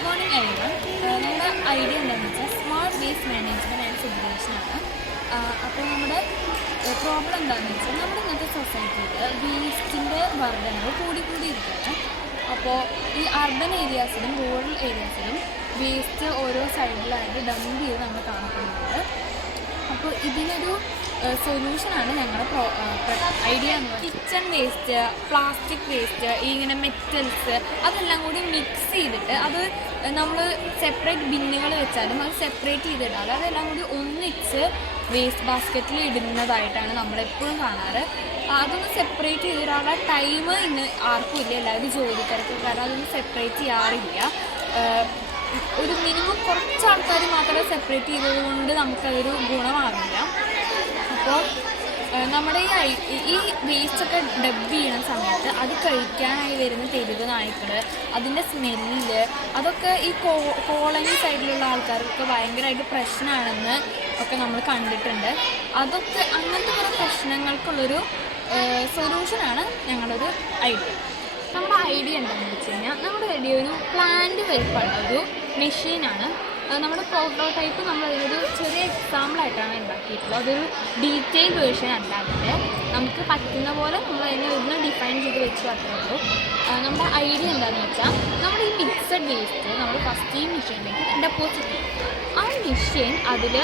Good morning everyone. നമ്മുടെ idea എന്താണെന്ന് വെച്ചാൽ സ്മാർട്ട് വേസ്റ്റ് മാനേജ്മെൻറ്റ് ആൻഡ് സെഗ്രിഗേഷനാണ്. അപ്പോൾ നമ്മുടെ പ്രോബ്ലം എന്താണെന്ന് വെച്ചാൽ നമ്മുടെ ഇന്നത്തെ സൊസൈറ്റിയിൽ വേസ്റ്റിൻ്റെ വർധനവ് കൂടിയിരിക്കുകയാണ്. അപ്പോൾ ഈ അർബൻ ഏരിയാസിലും റൂറൽ ഏരിയാസിലും വേസ്റ്റ് ഓരോ സൈഡിലായിട്ട് ഡംപ് ചെയ്ത് നമ്മൾ കാണപ്പെടുന്നുണ്ട്. അപ്പോൾ ഇതിനൊരു സൊല്യൂഷനാണ് ഞങ്ങളുടെ ഐഡിയ എന്ന് പറയുന്നത്. കിച്ചൺ വേസ്റ്റ്, പ്ലാസ്റ്റിക് വേസ്റ്റ്, ഇങ്ങനെ മെറ്റൽസ് അതെല്ലാം കൂടി മിക്സ് ചെയ്തിട്ട് അത് നമ്മൾ സെപ്പറേറ്റ് ബിന്നുകൾ വെച്ചാലും അത് സെപ്പറേറ്റ് ചെയ്തിടാതെ അതെല്ലാം കൂടി ഒന്നിച്ച് വേസ്റ്റ് ബാസ്ക്കറ്റിൽ ഇടുന്നതായിട്ടാണ് നമ്മളെപ്പോഴും കാണാറ്. അതൊന്ന് സെപ്പറേറ്റ് ചെയ്തിടാനുള്ള ടൈം ഇന്ന് ആർക്കും ഇല്ല, എല്ലാവരും ജോലി തിരക്കും, കാരണം അതൊന്നും സെപ്പറേറ്റ് ചെയ്യാറില്ല. ഒരു മിനിമം കുറച്ച് ആൾക്കാർ മാത്രമേ സെപ്പറേറ്റ് ചെയ്തത് കൊണ്ട് നമുക്കതൊരു ഗുണമാകില്ല. അപ്പോൾ നമ്മുടെ ഈ വേസ്റ്റൊക്കെ ഡബ് ചെയ്യുന്ന സമയത്ത് അത് കഴിക്കാനായി വരുന്ന തെരുവ് നായ്ക്കൾ, അതിൻ്റെ സ്മെല്ല്, അതൊക്കെ ഈ കോളനി സൈഡിലുള്ള ആൾക്കാർക്ക് ഭയങ്കരമായിട്ട് പ്രശ്നമാണെന്ന് ഒക്കെ നമ്മൾ കണ്ടിട്ടുണ്ട്. അതൊക്കെ അങ്ങനത്തെ കുറേ പ്രശ്നങ്ങൾക്കുള്ളൊരു സൊല്യൂഷനാണ് ഞങ്ങളൊരു ഐഡിയ. നമ്മുടെ ഐഡിയ എന്താണെന്ന് വെച്ച് കഴിഞ്ഞാൽ നമ്മുടെ ഐഡിയ ഒരു പ്ലാന്റ് വലിപ്പമുള്ള ഒരു മെഷീനാണ്. നമ്മുടെ പ്രോട്ടോടൈപ്പ് നമ്മളതിനൊരു ചെറിയ എക്സാമ്പിളായിട്ടാണ് ഉണ്ടാക്കിയിട്ടുള്ളത്. അതൊരു ഡീറ്റെയിൽ വേർഷൻ അല്ലാതെ നമുക്ക് പറ്റുന്ന പോലെ നമ്മൾ അതിനെ ഒന്ന് ഡിഫൈൻ ചെയ്ത് വെച്ച് പറ്റുള്ളൂ. നമ്മുടെ ഐഡിയ എന്താണെന്ന് വെച്ചാൽ നമ്മുടെ ഈ മിക്സഡ് വേസ്റ്റ് നമ്മൾ ഫസ്റ്റ് ഈ മെഷീനിലേക്ക് ഡെപ്പോസിറ്റ് ചെയ്യും. ആ മെഷീൻ അതിൽ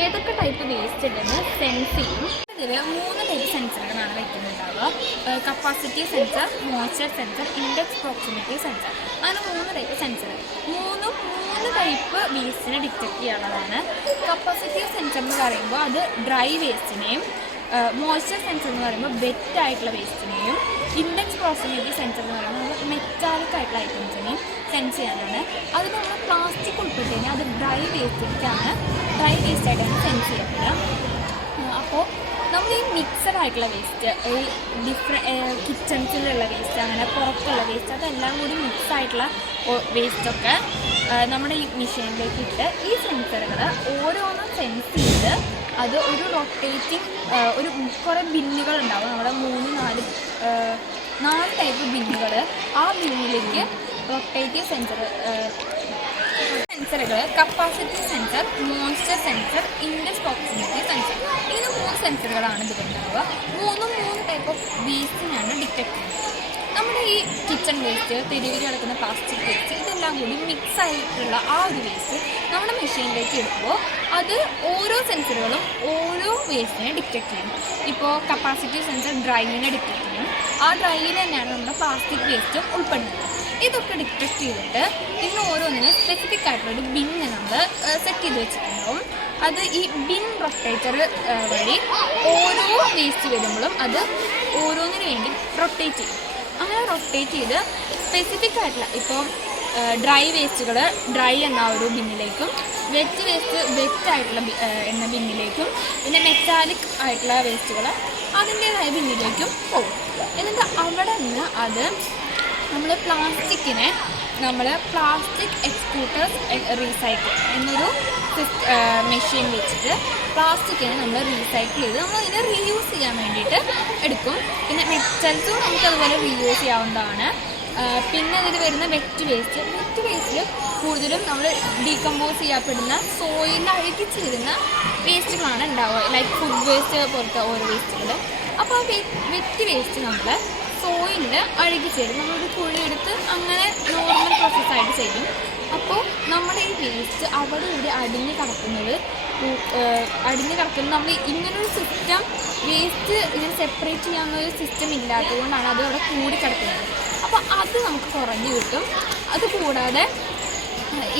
ഏതൊക്കെ ടൈപ്പ് വേസ്റ്റ് ഉണ്ടെന്ന് സെൻസ് ചെയ്യും. ഇതിൽ 3 ടൈപ്പ് സെൻസറുകളാണ് വയ്ക്കുന്നുണ്ടാവുക. Capacity sensor, moisture sensor, index proximity sensor. അങ്ങനെ 3 ടൈപ്പ് സെൻസർ. 3 ടൈപ്പ് വേസ്റ്റിനെ ഡിറ്റക്ട് ചെയ്യാനുള്ളതാണ്. കപ്പാസിറ്റി സെൻസർ എന്ന് പറയുമ്പോൾ അത് ഡ്രൈ വേസ്റ്റിനെയും, മോയ്സ്ചർ സെൻസർ എന്ന് പറയുമ്പോൾ വെറ്റ് ആയിട്ടുള്ള വേസ്റ്റിനെയും, ഇൻഡെക്സ് പ്രോക്സിമിറ്റി സെൻസർ എന്ന് പറയുമ്പോൾ നമ്മൾ മെറ്റാലിക് ആയിട്ടുള്ള ഐറ്റംസിനെയും സെൻസ് ചെയ്യാനാണ്. അത് നമ്മൾ പ്ലാസ്റ്റിക് ഉൾപ്പെട്ട് കഴിഞ്ഞാൽ അത് ഡ്രൈ വേസ്റ്റായിട്ടാണ് സെൻസ് ചെയ്യപ്പെടുക. അപ്പോൾ നമ്മൾ ഈ മിക്സഡ് ആയിട്ടുള്ള വേസ്റ്റ്, ഈ കിച്ചൺസിലുള്ള വേസ്റ്റ്, അങ്ങനെ പുറത്തുള്ള വേസ്റ്റ്, അതെല്ലാം കൂടി മിക്സ് ആയിട്ടുള്ള വേസ്റ്റൊക്കെ നമ്മുടെ ഈ മെഷീനിലേക്ക് ഇട്ട് ഈ സെൻസറുകൾ ഓരോന്നും സെൻസ് ചെയ്ത് അത് ഒരു റൊട്ടേറ്റിംഗ് ഒരു കുറേ ബിന്നുകൾ ഉണ്ടാവും. നമ്മുടെ 4 ടൈപ്പ് ബിന്നുകൾ. ആ ബിന്നിലേക്ക് റൊട്ടേറ്റീവ് സെൻസറുകൾ capacity sensor, moisture sensor, index proximity sensor, ഇങ്ങനെ 3 സെൻസറുകളാണ് ഇതിലുണ്ടാവുക. 3 ടൈപ്പ് ഓഫ് വേസ്റ്റിനാണ് ഡിറ്റക്ട് ചെയ്യുന്നത്. നമ്മുടെ ഈ കിച്ചൺ വേസ്റ്റ്, തെരുവിൽ കിടക്കുന്ന പ്ലാസ്റ്റിക് വേസ്റ്റ്, ഇതെല്ലാം കൂടി മിക്സ് ആയിട്ടുള്ള ആ ഒരു വേസ്റ്റ് നമ്മുടെ മെഷീനിലേക്ക് എടുക്കുമ്പോൾ അത് ഓരോ സെൻസറുകളും ഓരോ വേസ്റ്റിനെ ഡിറ്റക്ട് ചെയ്യും. ഇപ്പോൾ കപ്പാസിറ്റി സെൻസർ ഡ്രൈനെ ഡിറ്റക്ട് ചെയ്യും. ആ ഡ്രൈയിൽ തന്നെയാണ് നമ്മുടെ പ്ലാസ്റ്റിക് വേസ്റ്റും ഉൾപ്പെടുന്നത്. ഇതൊക്കെ ഡിറ്റക്ട് ചെയ്തിട്ട് ഇതിന് ഓരോന്നിനും സ്പെസിഫിക് ആയിട്ടുള്ളൊരു ബിന്ന് നമ്മൾ സെറ്റ് ചെയ്ത് വെച്ചിട്ടുണ്ടാവും. അത് ഈ ബിൻ റൊട്ടേറ്റർ വഴി ഓരോ വേസ്റ്റ് വരുമ്പോഴും അത് ഓരോന്നിനു വേണ്ടി റൊട്ടേറ്റ് ചെയ്യും. അങ്ങനെ റൊട്ടേറ്റ് ചെയ്ത് സ്പെസിഫിക് ആയിട്ടുള്ള ഇപ്പോൾ ഡ്രൈ വേസ്റ്റുകൾ ഡ്രൈ എന്ന ഒരു ബിന്നിലേക്കും, വെറ്റ് വേസ്റ്റ് വെറ്റ് ആയിട്ടുള്ള എന്ന ബിന്നിലേക്കും, പിന്നെ മെറ്റാലിക് ആയിട്ടുള്ള വേസ്റ്റുകൾ അതിൻ്റേതായ ബിന്നിലേക്കും പോകും. എന്നിട്ട് അവിടെ നിന്ന് അത് നമ്മൾ പ്ലാസ്റ്റിക്കിനെ പ്ലാസ്റ്റിക് എക്സ്ക്ലൂട്ടേഴ്സ് റീസൈക്കിൾ എന്നൊരു മെഷീൻ വെച്ചിട്ട് പ്ലാസ്റ്റിക്കിനെ നമ്മൾ റീസൈക്കിൾ ചെയ്ത് നമ്മളതിനെ റീയൂസ് ചെയ്യാൻ വേണ്ടിയിട്ട് എടുക്കും. പിന്നെ മെറ്റൽസും നമുക്കതുപോലെ റീയൂസ് ചെയ്യാവുന്നതാണ്. പിന്നെ ഇതിൽ വരുന്ന വെറ്റ് വേസ്റ്റിൽ കൂടുതലും നമ്മൾ ഡീകമ്പോസ് ചെയ്യപ്പെടുന്ന സോയിലിൽ അഴുകി ചേരുന്ന വേസ്റ്റുകളാണ് ഉണ്ടാവുക, ലൈക്ക് ഫുഡ് വേസ്റ്റ് പോലത്തെ ഓരോ വേസ്റ്റുകൾ. അപ്പോൾ ആ വെറ്റ് വേസ്റ്റ് നമ്മൾ സോയിലിൽ അഴുകി ചേരും. നമ്മളൊരു കുഴിയെടുത്ത് അങ്ങനെ നോർമൽ പ്രോസസ്സായിട്ട് ചെയ്യും. അപ്പോൾ നമ്മുടെ ഈ വേസ്റ്റ് അവിടെ ഇവിടെ അടിഞ്ഞ് കിടക്കുന്നത് നമ്മൾ ഇങ്ങനൊരു സിസ്റ്റം, വേസ്റ്റ് ഇങ്ങനെ സെപ്പറേറ്റ് ചെയ്യാവുന്നൊരു സിസ്റ്റം ഇല്ലാത്തതുകൊണ്ടാണ് അത് അവിടെ കൂടിക്കിടക്കുന്നത്. അപ്പോൾ അത് നമുക്ക് കുറഞ്ഞു കിട്ടും. അതുകൂടാതെ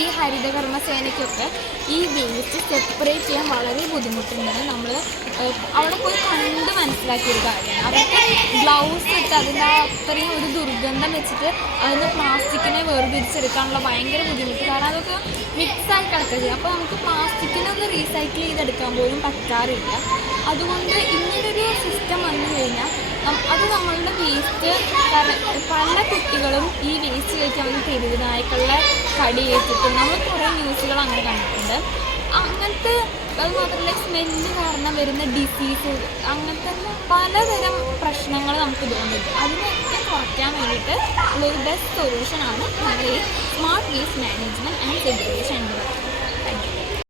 ഈ ഹരിതകർമ്മസേനയ്ക്കൊക്കെ ഈ വേസ്റ്റ് സെപ്പറേറ്റ് ചെയ്യാൻ വളരെ ബുദ്ധിമുട്ടുണ്ടെന്ന് നമ്മൾ അവിടെ പോയി കണ്ട് മനസ്സിലാക്കിയൊരു കാര്യമാണ്. അവർക്ക് ഗ്ലൗസ് ഇട്ട് അതിൻ്റെ അത്രയും ഒരു ദുർഗന്ധം വെച്ചിട്ട് അതിന് പ്ലാസ്റ്റിക്കിനെ വേർതിരിച്ചെടുക്കാനുള്ള ഭയങ്കര ബുദ്ധിമുട്ട്. കാരണം അതൊക്കെ മിക്സായി കിടക്കുക ചെയ്യും. അപ്പോൾ നമുക്ക് പ്ലാസ്റ്റിക്കിനെ ഒന്ന് റീസൈക്കിൾ ചെയ്തെടുക്കാൻ പോലും പറ്റാറില്ല. അതുകൊണ്ട് ഇങ്ങനൊരു സിസ്റ്റം വന്നു കഴിഞ്ഞാൽ അത് നമ്മളുടെ വേസ്റ്റ്, പല കുട്ടികളും ഈ വേസ്റ്റ് കഴിക്കാൻ തെരുവ് നായ്ക്കളുടെ കടി ഏറ്റിട്ട് നമ്മൾ കുറേ ന്യൂസുകൾ അങ്ങനെ കണ്ടിട്ടുണ്ട്. അങ്ങനത്തെ അത് മാത്രമല്ല സ്മെല്ല് കാരണം വരുന്ന ഡിസീസ്, അങ്ങനത്തെ പലതരം പ്രശ്നങ്ങൾ നമുക്ക് ഇതുകൊണ്ടുണ്ട്. അതിനൊക്കെ കുറയ്ക്കാൻ വേണ്ടിയിട്ട് ഉള്ളൊരു ബെസ്റ്റ് സൊല്യൂഷനാണ് നമ്മുടെ ഈ smart waste management and segregation എന്ന് പറയുന്നത്.